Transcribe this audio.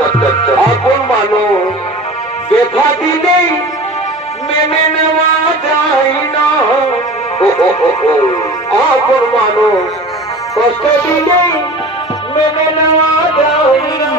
আপন মানুষ ব্যথা দিলেই মেনে নেওয়া যায় না, আপন মানুষ কষ্ট দিলেই মেনে নেওয়া যায় না।